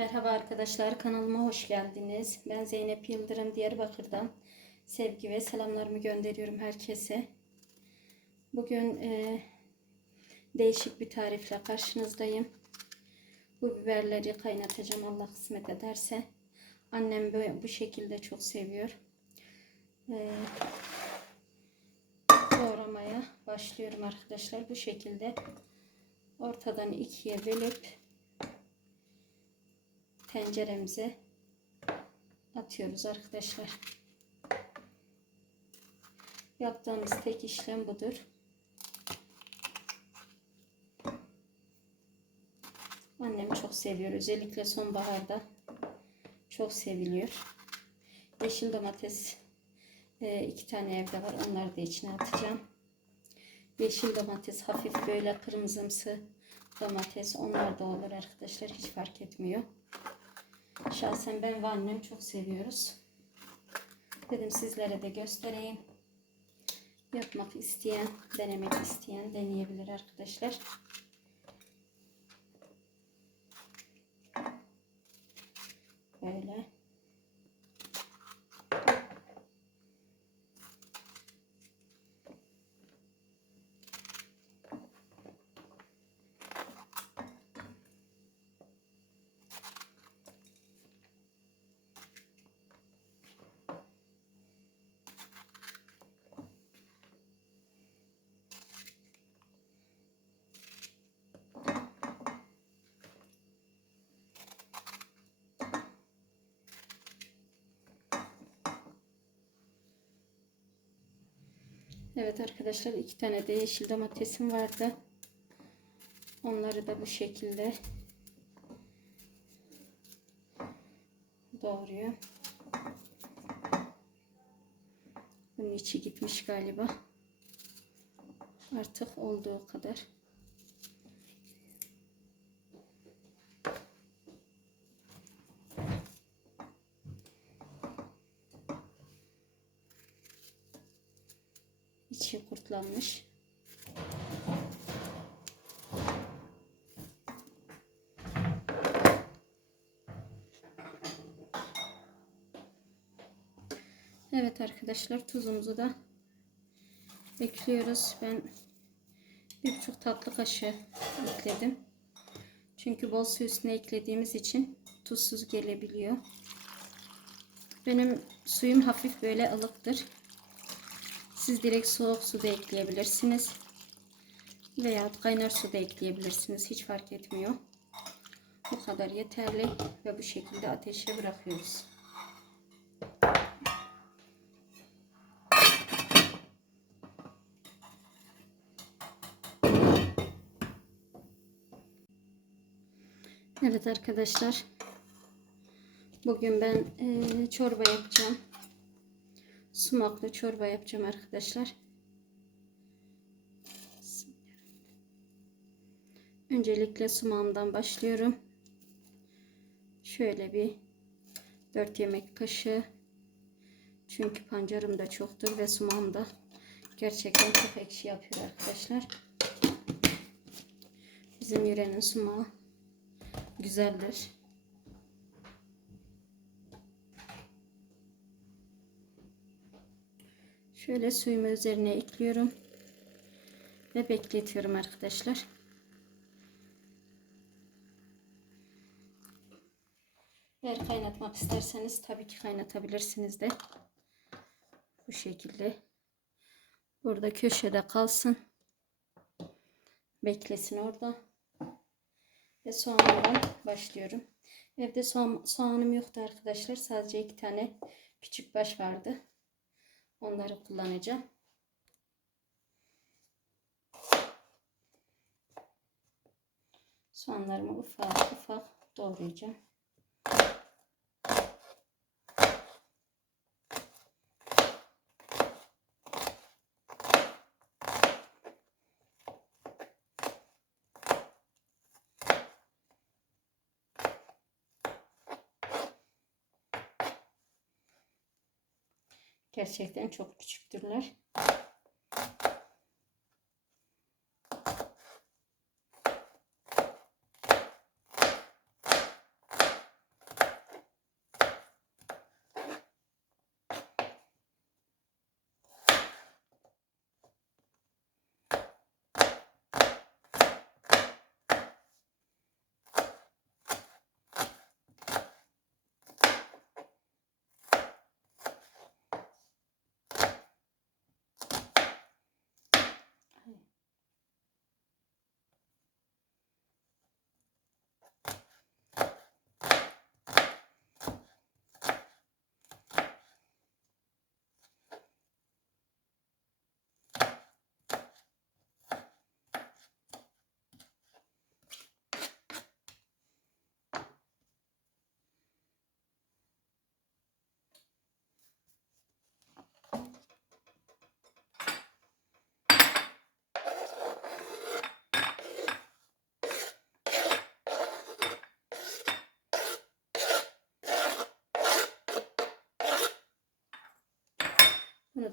Merhaba arkadaşlar kanalıma hoş geldiniz. Ben Zeynep Yıldırım Diyarbakır'dan sevgi ve selamlarımı gönderiyorum herkese. Bugün e, değişik bir tarifle karşınızdayım. Bu biberleri kaynatacağım Allah kısmet ederse. Annem böyle, bu şekilde çok seviyor. E, doğramaya başlıyorum arkadaşlar. Bu şekilde ortadan ikiye bölüp tenceremize atıyoruz arkadaşlar. Yaptığımız tek işlem budur. Annem çok seviyor. Özellikle sonbaharda çok seviliyor. Yeşil domates e, iki tane evde var. Onları da içine atacağım. Yeşil domates hafif böyle kırmızımsı domates. Onlar da olur arkadaşlar. Hiç fark etmiyor. Şahsen ben ve annem çok seviyoruz. Dedim sizlere de göstereyim. Yapmak isteyen, denemek isteyen deneyebilir arkadaşlar. Böyle. Evet arkadaşlar iki tane de yeşil domatesim vardı. Onları da bu şekilde doğruyor. Bunun içi gitmiş galiba. Artık olduğu kadar. İçi kurtlanmış. Evet arkadaşlar tuzumuzu da ekliyoruz. Ben bir buçuk tatlı kaşığı ekledim. Çünkü bol su üstüne eklediğimiz için tuzsuz gelebiliyor. Benim suyum hafif böyle ılıktır. Siz direkt soğuk su da ekleyebilirsiniz. Veya kaynar su da ekleyebilirsiniz. Hiç fark etmiyor. Bu kadar yeterli. Ve bu şekilde ateşe bırakıyoruz. Evet arkadaşlar. Bugün ben e, çorba yapacağım sumaklı çorba yapacağım arkadaşlar. Öncelikle sumağımdan başlıyorum. Şöyle bir 4 yemek kaşığı. Çünkü pancarım da çoktur ve sumağım da gerçekten çok ekşi yapıyor arkadaşlar. Bizim yürenin sumağı güzeldir. Şöyle suyumu üzerine ekliyorum. Ve bekletiyorum arkadaşlar. Eğer kaynatmak isterseniz tabii ki kaynatabilirsiniz de. Bu şekilde. Burada köşede kalsın. Beklesin orada. Ve soğandan başlıyorum. Evde soğan, soğanım yoktu arkadaşlar. Sadece iki tane küçük baş vardı. Onları kullanacağım. Soğanlarımı ufak ufak doğrayacağım. Gerçekten çok küçüktürler.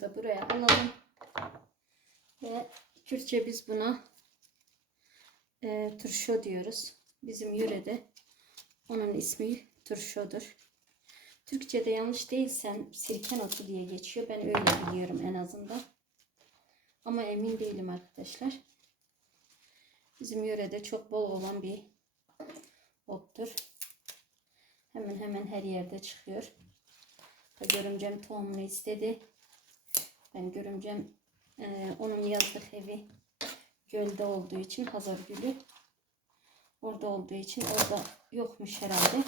Da buraya alalım. Ve Kürtçe biz buna e, turşo diyoruz. Bizim yörede onun ismi turşodur. Türkçe'de yanlış değilsem sirken otu diye geçiyor. Ben öyle biliyorum en azından. Ama emin değilim arkadaşlar. Bizim yörede çok bol olan bir ottur. Hemen hemen her yerde çıkıyor. Görümcem tohumunu istedi. Ben görümcem e, onun yazlık evi gölde olduğu için Hazar Gülü orada olduğu için orada yokmuş herhalde.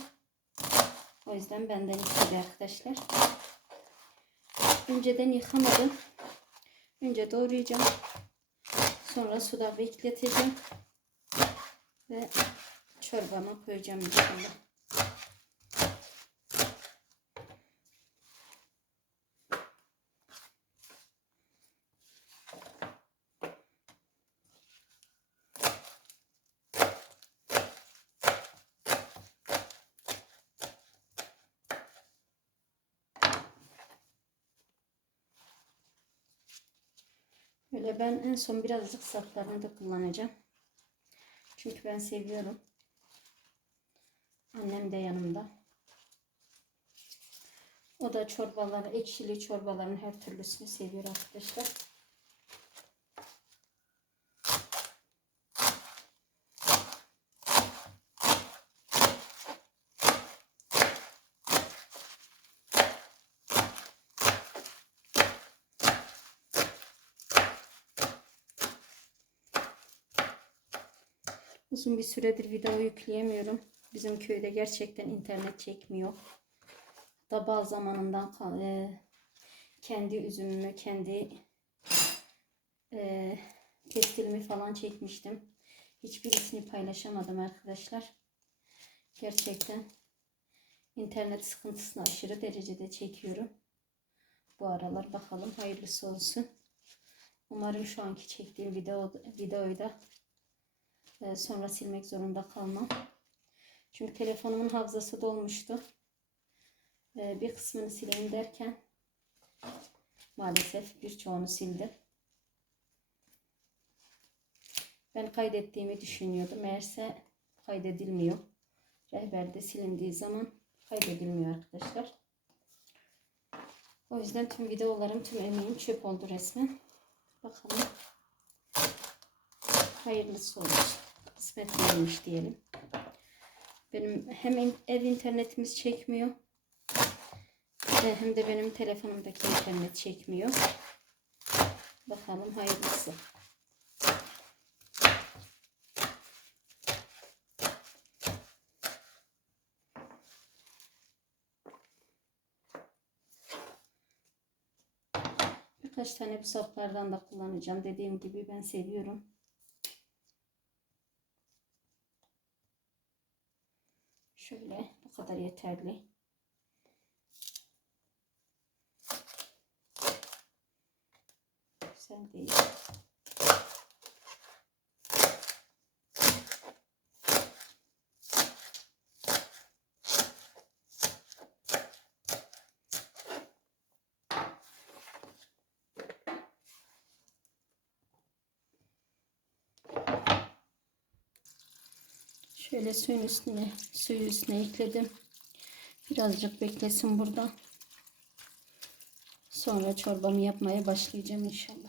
O yüzden benden istedi arkadaşlar. Önceden yıkamadım. Önce doğrayacağım. Sonra suda bekleteceğim. Ve çorbama koyacağım inşallah. Ben en son birazcık saplarını da kullanacağım. Çünkü ben seviyorum. Annem de yanımda. O da çorbaları, ekşili çorbaların her türlüsünü seviyor arkadaşlar. Uzun bir süredir video yükleyemiyorum. Bizim köyde gerçekten internet çekmiyor. Da bazı zamanından e, kendi üzümümü, kendi e, pestilimi falan çekmiştim. Hiçbirisini paylaşamadım arkadaşlar. Gerçekten internet sıkıntısını aşırı derecede çekiyorum. Bu aralar bakalım hayırlısı olsun. Umarım şu anki çektiğim video videoyu da sonra silmek zorunda kalmam. Çünkü telefonumun hafızası dolmuştu. Ee, bir kısmını sileyim derken maalesef birçoğunu sildim. Ben kaydettiğimi düşünüyordum. Meğerse kaydedilmiyor. Rehberde silindiği zaman kaydedilmiyor arkadaşlar. O yüzden tüm videolarım, tüm emeğim çöp oldu resmen. Bakalım. Hayırlısı olsun kısmet değilmiş diyelim. Benim hem ev internetimiz çekmiyor hem de benim telefonumdaki internet çekmiyor. Bakalım hayırlısı. Birkaç tane bu saplardan da kullanacağım. Dediğim gibi ben seviyorum. Şöyle bu kadar yeterli. Güzel değil. Şöyle suyun üstüne, suyu üstüne ekledim. Birazcık beklesin burada. Sonra çorbamı yapmaya başlayacağım inşallah.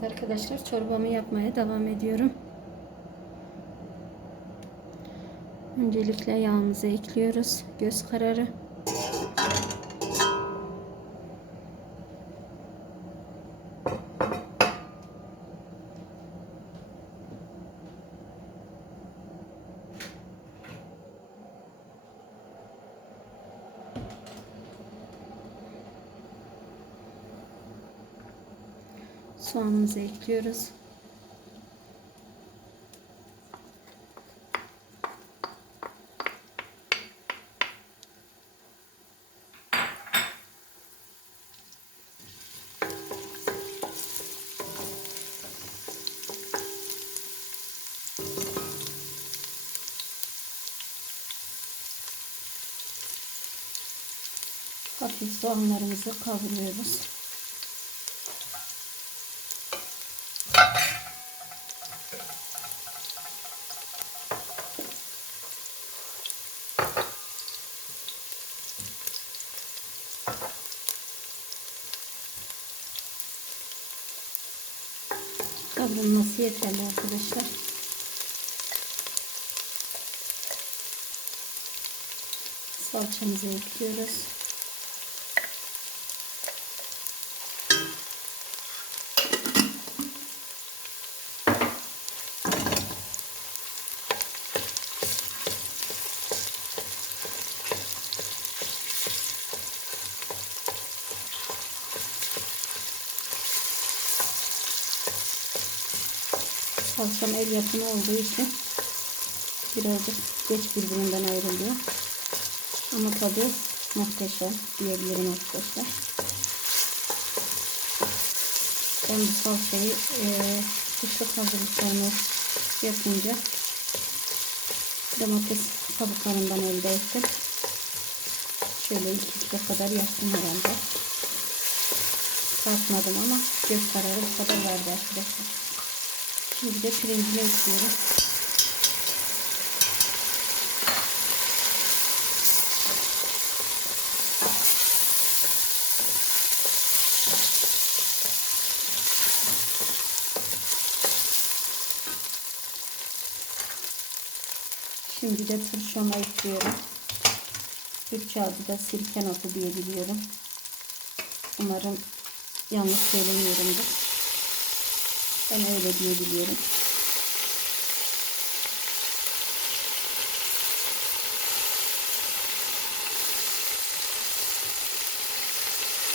Evet arkadaşlar çorbamı yapmaya devam ediyorum. Öncelikle yağımızı ekliyoruz. Göz kararı. Soğanımızı ekliyoruz. Hafif soğanlarımızı kavuruyoruz. Yeterli arkadaşlar. Salçamızı ekliyoruz. Salçam el yapımı olduğu için birazcık geç birbirinden ayrılıyor. Ama tadı muhteşem diyebilirim arkadaşlar. Ben bu salçayı e, kışlık hazırlıklarını yapınca domates kabuklarından elde ettim. Şöyle 2 kilo kadar yaptım herhalde. Tartmadım ama göz kararı bu kadar vardı arkadaşlar. Şimdi de pirincini ekliyorum. Şimdi de turşoma ekliyorum. Türkçe adı da sirke notu diye biliyorum. Umarım yanlış söylemiyorumdur. Ben öyle diye biliyorum.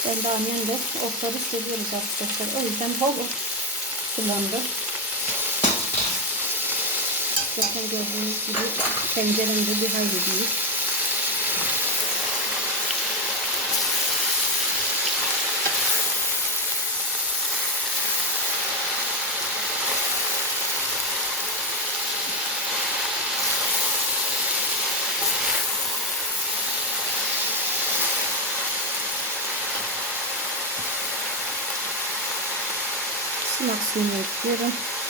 Ben de annem de otları seviyoruz arkadaşlar. O yüzden bol ot kullandım. Zaten gördüğünüz gibi tenceremde bir hayli büyük. si me quieren.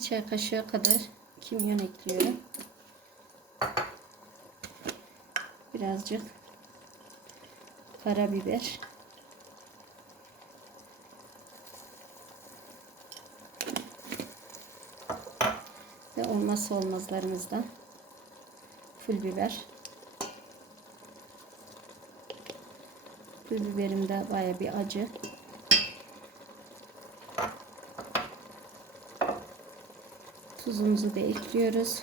Bir çay kaşığı kadar kimyon ekliyorum. Birazcık karabiber. Ve olmazsa olmazlarımızdan pul biber. Pul biberim de baya bir acı. Tuzumuzu da ekliyoruz.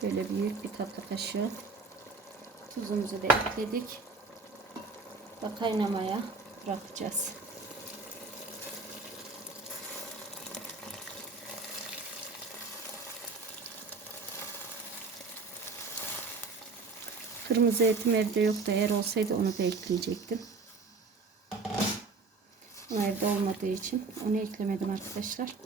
Şöyle büyük bir tatlı kaşığı tuzumuzu da ekledik. Ve kaynamaya bırakacağız. Kırmızı etim evde yoktu. Eğer olsaydı onu da ekleyecektim. O evde olmadığı için onu eklemedim arkadaşlar.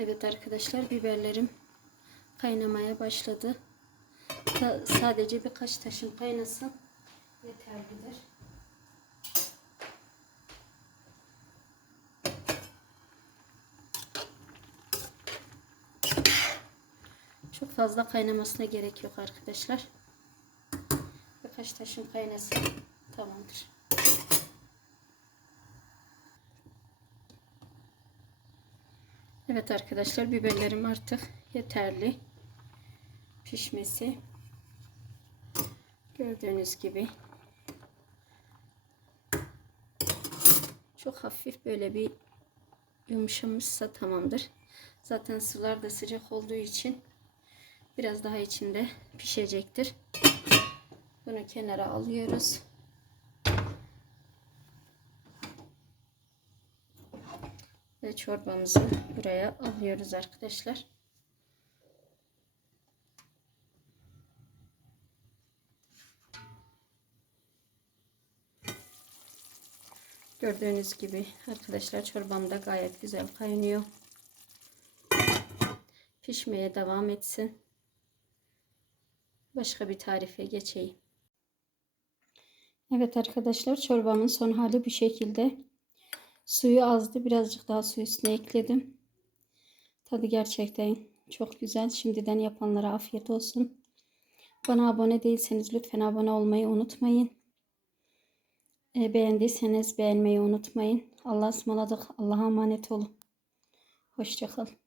Evet arkadaşlar biberlerim kaynamaya başladı. Sadece birkaç taşım kaynasın yeterlidir. Fazla kaynamasına gerek yok arkadaşlar. Birkaç taşım kaynasın tamamdır. Evet arkadaşlar biberlerim artık yeterli pişmesi. Gördüğünüz gibi çok hafif böyle bir yumuşamışsa tamamdır. Zaten sular da sıcak olduğu için biraz daha içinde pişecektir. Bunu kenara alıyoruz. Ve çorbamızı buraya alıyoruz arkadaşlar. Gördüğünüz gibi arkadaşlar çorbam da gayet güzel kaynıyor. Pişmeye devam etsin. Başka bir tarife geçeyim. Evet arkadaşlar çorbamın son hali bu şekilde. Suyu azdı. Birazcık daha su üstüne ekledim. Tadı gerçekten çok güzel. Şimdiden yapanlara afiyet olsun. Bana abone değilseniz lütfen abone olmayı unutmayın. E, beğendiyseniz beğenmeyi unutmayın. Allah'a ısmarladık. Allah'a emanet olun. Hoşçakalın.